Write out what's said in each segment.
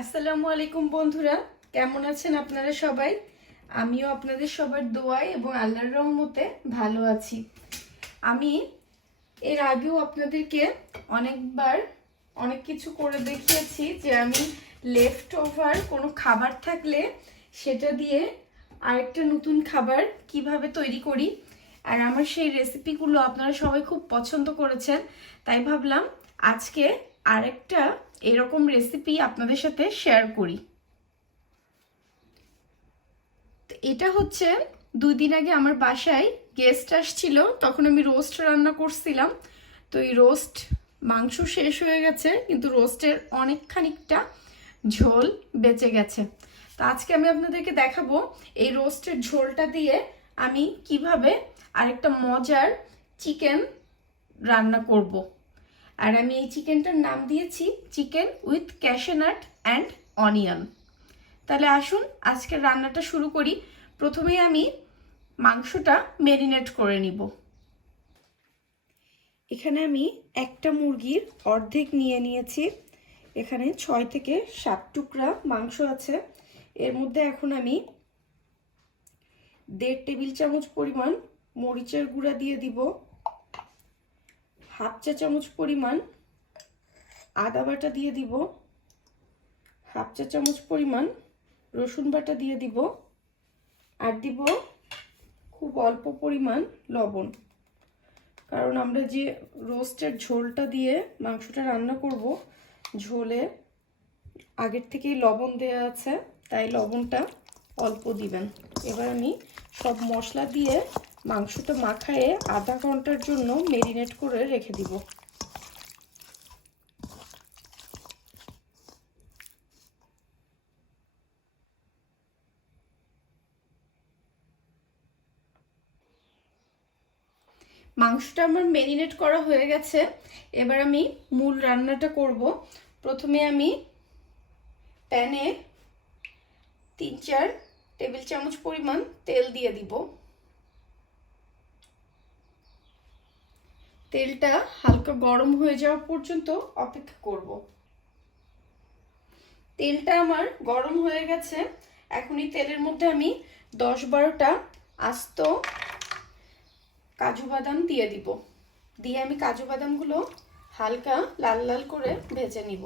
আসসালামু আলাইকুম বন্ধুরা, কেমন আছেন আপনারা সবাই? আমিও আপনাদের সবার দোয়ায় এবং আল্লাহর রহমতে ভালো আছি। আমি এর আগেও আপনাদেরকে অনেকবার অনেক কিছু করে দেখিয়েছি যে আমি লেফট ওভার কোনো খাবার থাকলে সেটা দিয়ে আরেকটা নতুন খাবার কীভাবে তৈরি করি। আর আমার সেই রেসিপিগুলো আপনারা সবাই খুব পছন্দ করেছেন, তাই ভাবলাম আজকে আরেকটা এরকম রেসিপি আপনাদের সাথে শেয়ার করি। এটা হচ্ছে দুই দিন আগে আমার বাসায় গেস্ট আসছিল, তখন আমি রোস্ট রান্না করছিলাম। তো এই রোস্ট মাংস শেষ হয়ে গেছে, কিন্তু রোস্টের অনেক খানিকটা ঝোল বেঁচে গেছে। তো আজকে আমি আপনাদেরকে দেখাবো এই রোস্টের ঝোলটা দিয়ে আমি কীভাবে আরেকটা মজার চিকেন রান্না করব। আর আমি এই চিকেনটার নাম দিয়েছি chicken with cashew nut and onion. তাহলে আসুন, আজকের রান্নাটা শুরু করি। প্রথমেই আমি মাংসটা মেরিনেট করে নিব। এখানে আমি একটা মুরগির অর্ধেক নিয়ে নিয়েছি। এখানে ছয় থেকে সাত টুকরা মাংস আছে। এর মধ্যে এখন আমি দেড় টেবিল চামচ পরিমাণ মরিচের গুঁড়া দিয়ে দিব। হাফ চা চামচ পরিমাণ আদা বাটা দিয়ে দিব, হাফ চা চামচ পরিমাণ রসুন বাটা দিয়ে দিব আর দিব খুব অল্প পরিমাণ লবণ। কারণ আমরা যে রোস্টের ঝোলটা দিয়ে মাংসটা রান্না করব, ঝোলে আগের থেকেই লবণ দেওয়া আছে, তাই লবণটা অল্প দিবেন। এবার আমি সব মশলা দিয়ে মাংসটা মাখায়ে আধা ঘণ্টার জন্য মেরিনেট করে রেখে দিব। মাংসটা আমার মেরিনেট করা হয়ে গেছে। এবার আমি মূল রান্নাটা করব। প্রথমে আমি প্যানে তিন চার টেবিল চামচ পরিমাণ তেল দিয়ে দিব। তেলটা হালকা গরম হয়ে যাওয়া পর্যন্ত অপেক্ষা করব। তেলটা আমার গরম হয়ে গেছে। এখনই তেলের মধ্যে আমি দশ বারোটা আস্ত কাজু বাদাম দিয়ে দিব। দিয়ে আমি কাজু বাদামগুলো হালকা লাল লাল করে ভেজে নিব।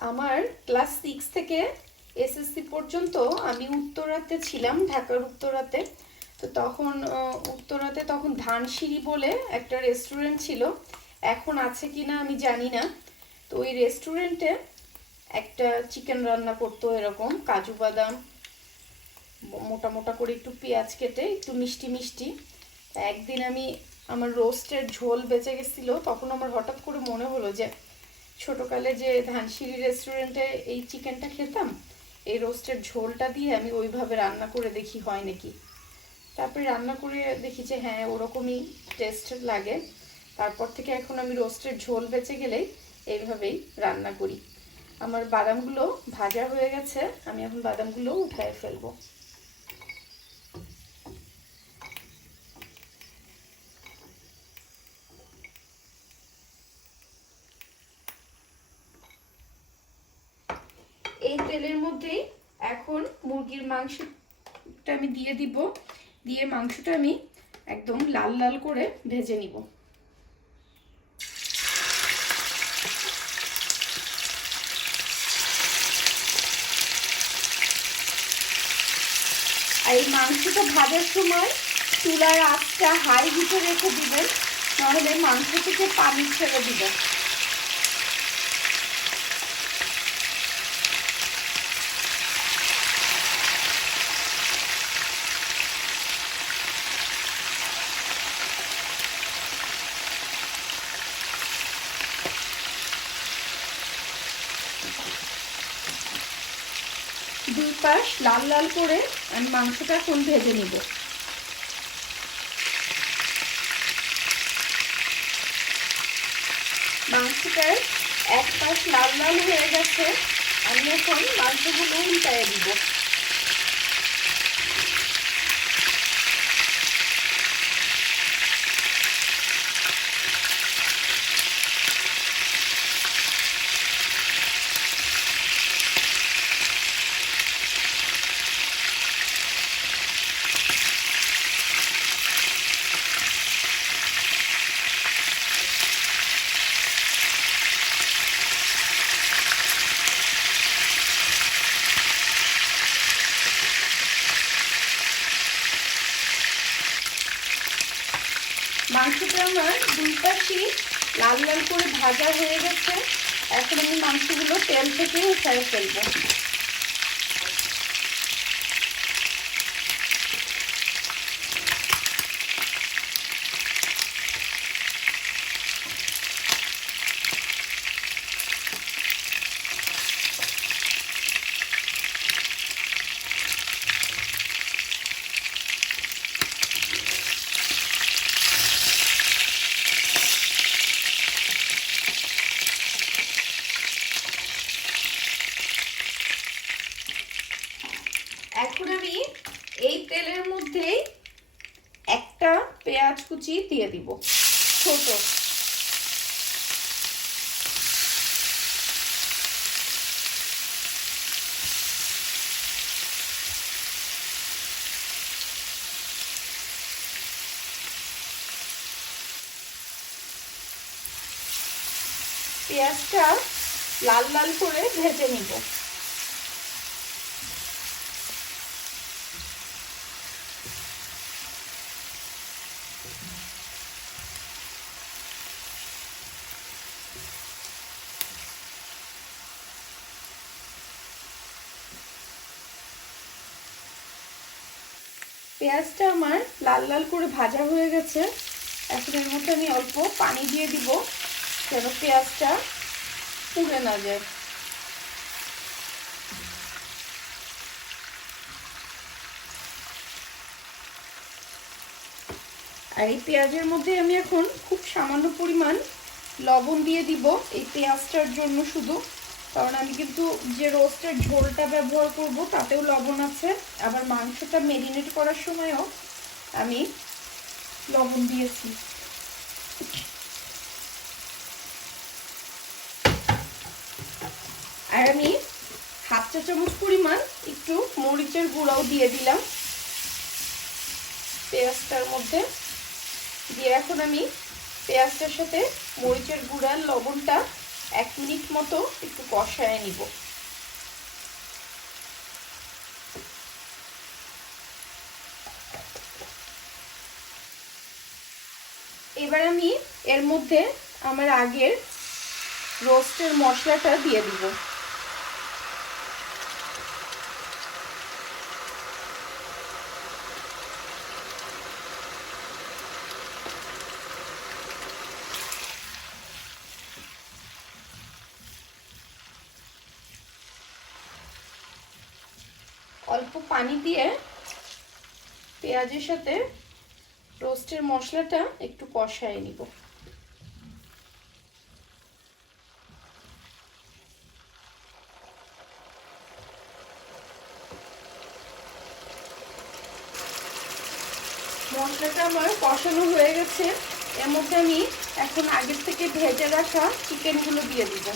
আমার ক্লাস সিক্স থেকে এসএসসি পর্যন্ত আমি উত্তরাতে ছিলাম, ঢাকার উত্তরাতে। তো তখন উত্তরাতে তখন ধানসিঁড়ি বলে একটা রেস্টুরেন্ট ছিল। এখন আছে কি না আমি জানি না। তো ওই রেস্টুরেন্টে একটা চিকেন রান্না করতো এরকম, কাজু বাদাম, মোটা মোটা করে একটু পেঁয়াজ কেটে একটু মিষ্টি মিষ্টি। একদিন আমি আমার রোস্টের ঝোল বেঁচে গেছিল, তখন আমার হঠাৎ করে মনে হলো যে ছোটোকালে যে ধানসিঁড়ি রেস্টুরেন্টে এই চিকেনটা খেতাম, এই রোস্টের ঝোলটা দিয়ে আমি ওইভাবে রান্না করে দেখি হয় নাকি। তারপরে রান্না করে দেখি যে হ্যাঁ ওরকমই টেস্ট লাগে। তারপর থেকে এখন আমি রোস্টের ঝোল বেঁচে গেলেই এইভাবেই রান্না করি। আমার বাদামগুলো ভাজা হয়ে গেছে, আমি এখন বাদামগুলো উঠায় ফেলব এই তেলের মধ্যেই এখন মুরগির মাংসটা আমি দিয়ে দিব। দিয়ে মাংসটা আমি একদম লাল লাল করে ভেজে নিব। এই মাংসটা ভাজার সময় চুলার আঁচটা হাই হিটে রেখে দিবেন, নাহলে মাংস থেকে পানি ছেড়ে দিবেন। পাশ লাল লাল করে আমি মাংসটা এখন ভেজে নিব। মাংসটার এক পাশ লাল লাল হয়ে গেছে, আমি এখন মাংসগুলো উল্টায় দিব। আমার দুই পাশি লাল লাল করে ভাজা হয়ে গেছে। এখন আমি মাংসগুলো তেল থেকে উঠায় ফেলব এখন আমি এই তেলের মধ্যেই একটা পেঁয়াজ কুচি দিয়ে দিব ছোট পেঁয়াজটা লাল লাল করে ভেজে নিব। পেঁয়াজটা আমার লাল লাল করে ভাজা হয়ে গেছে। এখন এর মধ্যে আমি অল্প পানি দিয়ে দিব। যেন পেঁয়াজটা পুড়ে না যায়। আর এই পেঁয়াজের মধ্যে আমি এখন খুব সামান্য পরিমাণ লবণ দিয়ে দিব এই পেঁয়াজটার জন্য শুধু। কারণ আমি কিন্তু যে রোস্টের ঝোলটা ব্যবহার করব তাতেও লবণ আছে। আবার মাংসটা মেরিনেট করার সময়ও আমি লবণ দিয়েছি। আর আমি হাফ চা চামচ পরিমাণ একটু মরিচের গুঁড়াও দিয়ে দিলাম। পেঁয়াজটার মধ্যে দিয়ে এখন আমি পেঁয়াজটার সাথে মরিচের গুঁড়ার লবণটা এক মিনিট মতো একটু কষায় নিব। এবার আমি এর মধ্যে আমার আগের রোস্টের মশলাটা দিয়ে দিব। অল্প পানি দিয়ে পেঁয়াজের সাথে রোস্টের মশলাটা একটু কষায় নিব। মশলাটা আমার কষানো হয়ে গেছে। এর মধ্যে আমি এখন আগের থেকে ভেজে রাখা চিকেনগুলো দিয়ে দিব।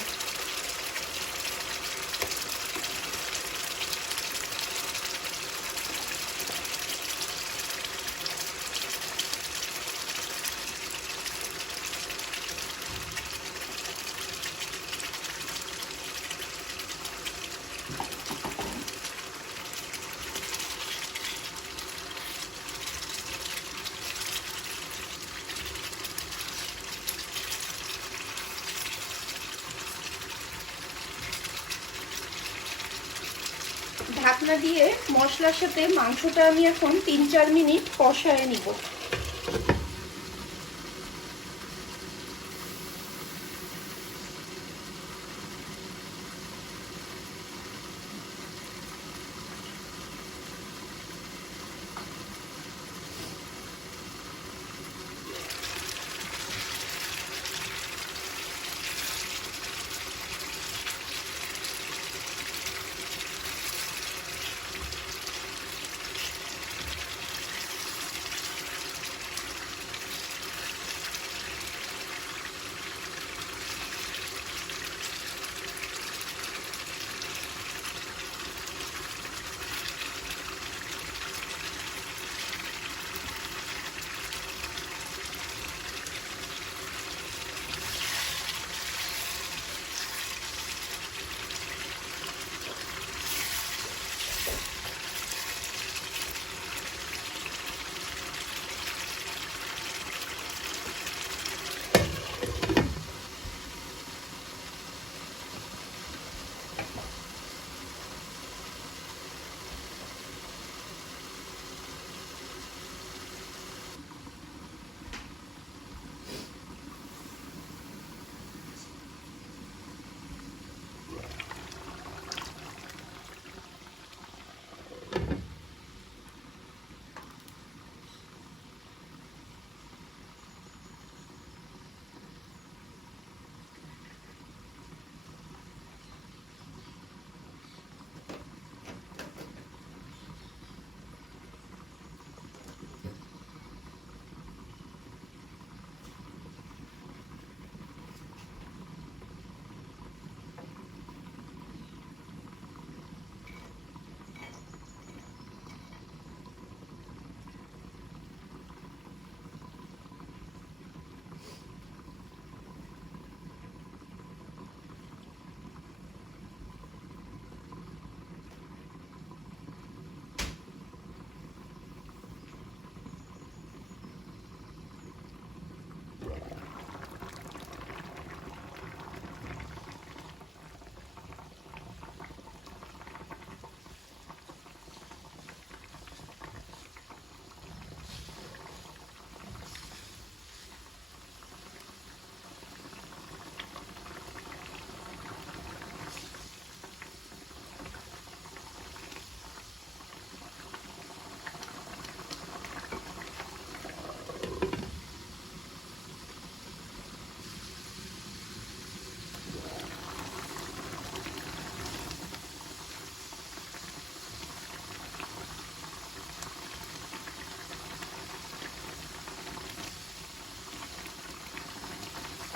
ঢাকনা দিয়ে মশলার সাথে মাংসটা আমি এখন তিন চার মিনিট কষায় নিব।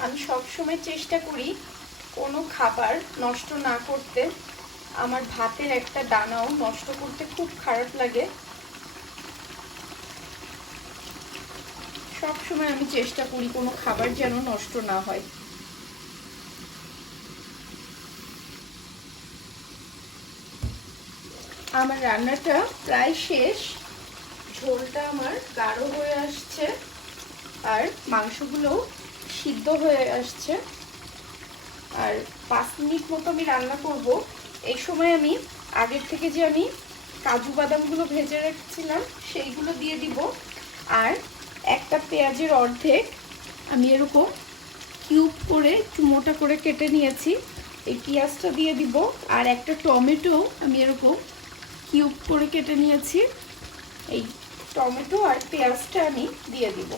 আমি সবসময় চেষ্টা করি কোনো খাবার নষ্ট না করতে। আমার ভাতের একটা দানাও নষ্ট করতে খুব খারাপ লাগে। সবসময় আমি চেষ্টা করি কোনো খাবার যেন নষ্ট না হয়। আমার রান্নাটা প্রায় শেষ। ঝোলটা আমার গাঢ় হয়ে আসছে। আর মাংসগুলো সিদ্ধ হয়ে আসছে। আর পাঁচ মিনিট মতো আমি রান্না করব। এই সময় আমি আগের থেকে যে আমি কাজু বাদামগুলো ভেজে রেখেছিলাম, সেইগুলো দিয়ে দিব। আর একটা পেঁয়াজের অর্ধেক আমি এরকম কিউব করে একটু মোটা করে কেটে নিয়েছি। এই পেঁয়াজটা দিয়ে দিব। আর একটা টমেটো আমি এরকম কিউব করে কেটে নিয়েছি। এই টমেটো আর পেঁয়াজটা আমি দিয়ে দিব।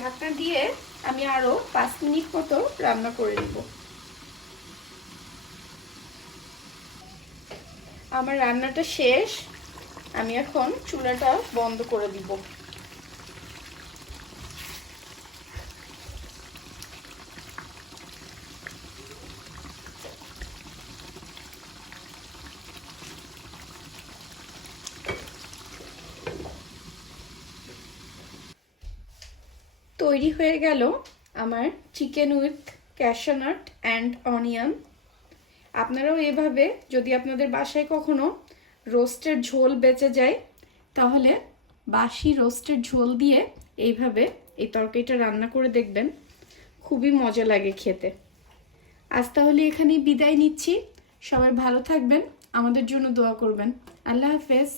ঢাকনা দিয়ে আমি আরও পাঁচ মিনিট মতো রান্না করে নিব। আমার রান্নাটা শেষ। আমি এখন চুলাটা বন্ধ করে দিব। তৈরি হয়ে গেল আমার chicken with cashew nut and onion আপনারাও এভাবে যদি আপনাদের বাসায় কখনো রোস্টের ঝোল বেঁচে যায়, তাহলে বাসি রোস্টের ঝোল দিয়ে এইভাবে এই তরকারিটা রান্না করে দেখবেন। খুবই মজা লাগে খেতে। আজ তাহলে এখানেই বিদায় নিচ্ছি। সবাই ভালো থাকবেন, আমাদের জন্য দোয়া করবেন। আল্লাহ হাফেজ।